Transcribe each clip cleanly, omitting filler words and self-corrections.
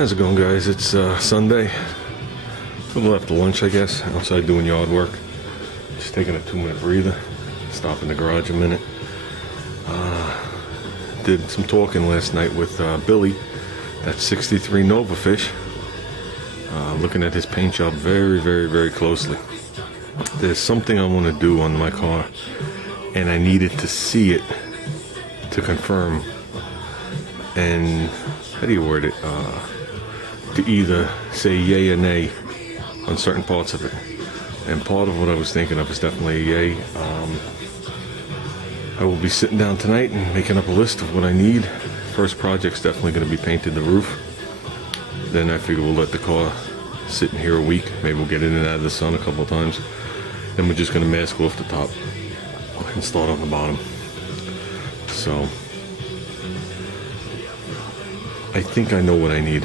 How's it going, guys? It's Sunday. A little after lunch, I guess. Outside doing yard work. Just taking a 2-minute breather. Stop in the garage a minute. Did some talking last night with Billy, that 63 Nova fish. Looking at his paint job very, very, very closely. There's something I want to do on my car, and I needed to see it to confirm. And how do you word it? To either say yay or nay on certain parts of it. And part of what I was thinking of is definitely a yay. I will be sitting down tonight and making up a list of what I need. First project's definitely going to be painting the roof. Then I figure we'll let the car sit in here a week. Maybe we'll get in and out of the sun a couple of times. Then we're just going to mask off the top and start on the bottom. So I think I know what I need.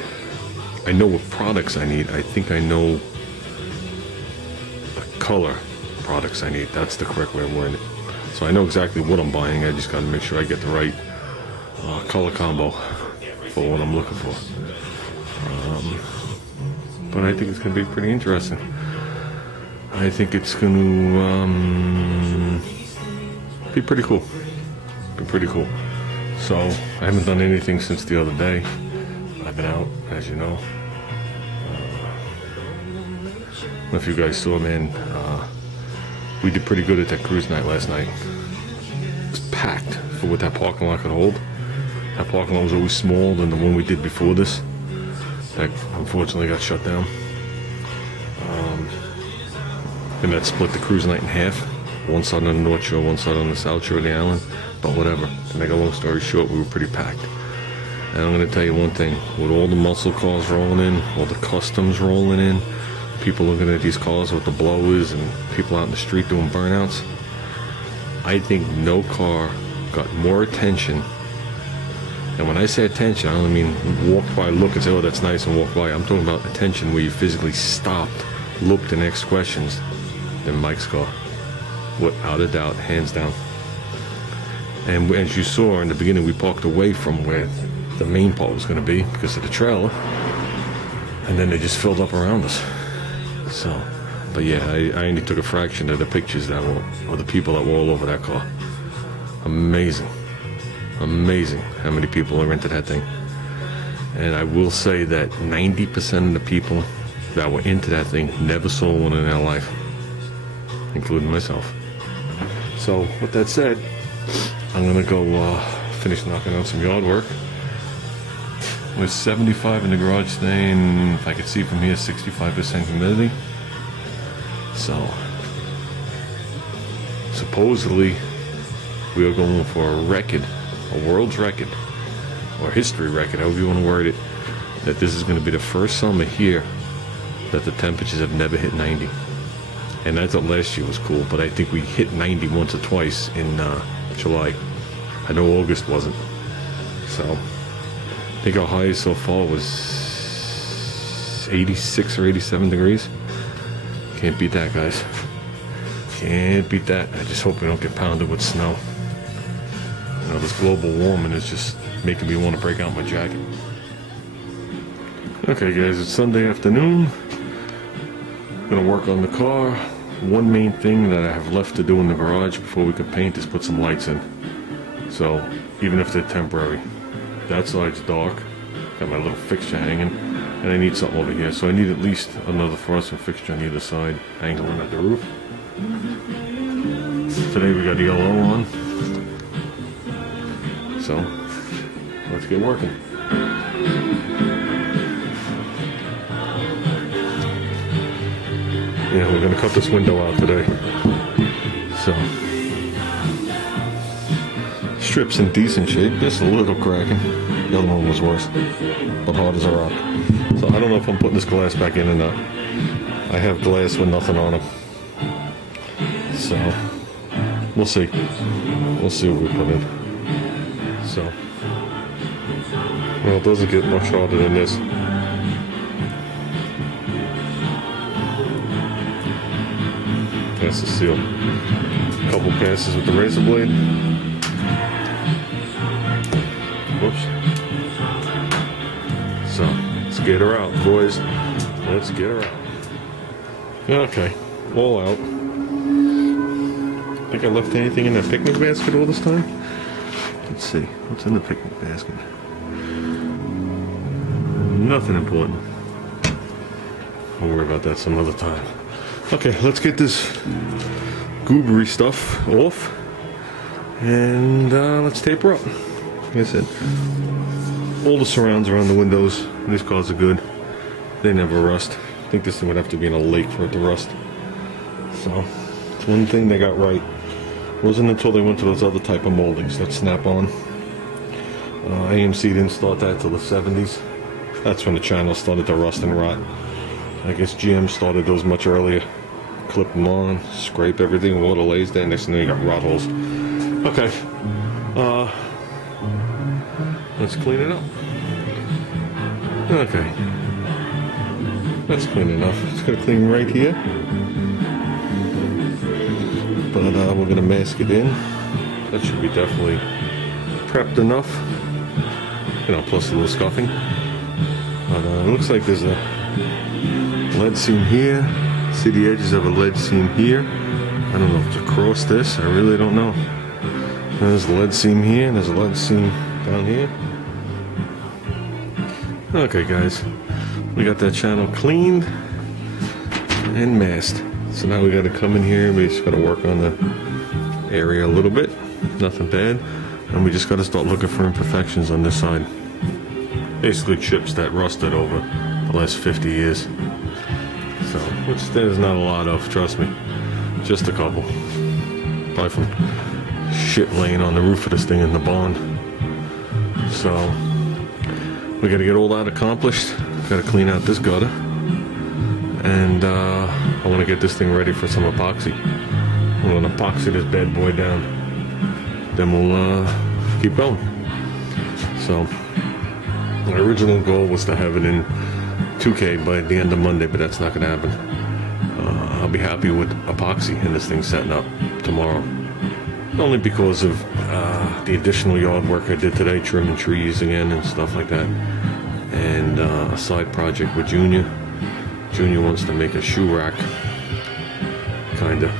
I know what products I need. I think I know the color products I need. That's the correct way of wording it. So I know exactly what I'm buying. I just got to make sure I get the right color combo for what I'm looking for. But I think it's going to be pretty interesting. I think it's going to be pretty cool. Be pretty cool. So I haven't done anything since the other day. I've been out, as you know. I don't know if you guys saw, man, we did pretty good at that cruise night last night. It was packed for what that parking lot could hold. That parking lot was always smaller than the one we did before this. That unfortunately got shut down. And that split the cruise night in half. One side on the North Shore, one side on the South Shore of the island. But whatever, to make a long story short, we were pretty packed. And I'm going to tell you one thing, with all the muscle cars rolling in, all the customs rolling in, people looking at these cars with the blowers, and people out in the street doing burnouts, I think no car got more attention. And when I say attention, I don't mean walk by, look and say, oh, that's nice, and walk by. I'm talking about attention where you physically stopped, looked, and asked questions, than Mike's car. Without a doubt, hands down. And as you saw in the beginning, we parked away from where the main part was going to be because of the trailer, and then they just filled up around us. So, but yeah, I only took a fraction of the pictures that were, or the people that were all over that car. Amazing, amazing how many people are into that thing. And I will say that 90% of the people that were into that thing never saw one in their life, including myself. So with that said, I'm gonna go finish knocking out some yard work. With 75 in the garage today, and if I could see from here, 65% humidity. So supposedly we are going for a record, a world's record, or history record, however you want to word it, that this is going to be the first summer here that the temperatures have never hit 90. And I thought last year was cool, but I think we hit 90 once or twice in July. I know August wasn't. So I think our highest so far was 86 or 87 degrees. Can't beat that, guys. Can't beat that. I just hope we don't get pounded with snow. You know, this global warming is just making me want to break out my jacket. Okay, guys, it's Sunday afternoon. I'm gonna work on the car. One main thing that I have left to do in the garage before we can paint is put some lights in. So, even if they're temporary. That side's dark. Got my little fixture hanging. And I need something over here. So I need at least another fluorescent fixture on either side, angling at the roof. Today we got yellow on. So, let's get working. Yeah, we're gonna cut this window out today. So, strip's in decent shape, just a little cracking. The other one was worse, but hard as a rock. So I don't know if I'm putting this glass back in or not. I have glass with nothing on it. So, we'll see. We'll see what we put in. So, well, it doesn't get much harder than this. That's the seal. Couple passes with the razor blade. Whoops. So Let's get her out, boys. Let's get her out. Okay, all out. Think I left anything in that picnic basket all this time? Let's see, what's in the picnic basket? Nothing important. We'll worry about that some other time. Okay, let's get this goobery stuff off. And let's tape her up. Like I said, all the surrounds around the windows, these cars are good. They never rust. I think this thing would have to be in a lake for it to rust. So, it's one thing they got right. It wasn't until they went to those other type of moldings that snap on. AMC didn't start that till the 70s. That's when the channels started to rust and rot. I guess GM started those much earlier. Clip them on, scrape everything, water lays there, next thing you got rot holes. Okay, let's clean it up. Okay, that's clean enough. It's gonna clean right here, but we're gonna mask it in. That should be definitely prepped enough, you know, plus a little scuffing. But it looks like there's a lead seam here. See the edges of a lead seam here. I don't know if it's across this. I really don't know. There's a lead seam here, and there's a lead seam down here. Okay, guys, we got that channel cleaned and masked. So now we got to come in here. We just got to work on the area a little bit. Nothing bad, and we just got to start looking for imperfections on this side. Basically, chips that rusted over the last 50 years. So, which there's not a lot of. Trust me, just a couple. Probably from shit laying on the roof of this thing in the barn. So we got to get all that accomplished. Got to clean out this gutter, and I want to get this thing ready for some epoxy. I'm going to epoxy this bad boy down. Then we'll keep going. So my original goal was to have it in 2K by the end of Monday, but that's not going to happen. I'll be happy with epoxy and this thing setting up tomorrow. Only because of the additional yard work I did today, trimming trees again and stuff like that. And a side project with Junior. Junior wants to make a shoe rack, kinda.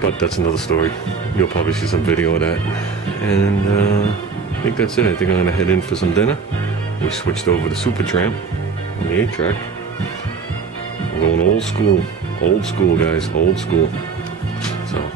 But that's another story. You'll probably see some video of that. And I think that's it. I think I'm gonna head in for some dinner. We switched over to Super Tramp on the 8-track. We're going old school, guys, old school. So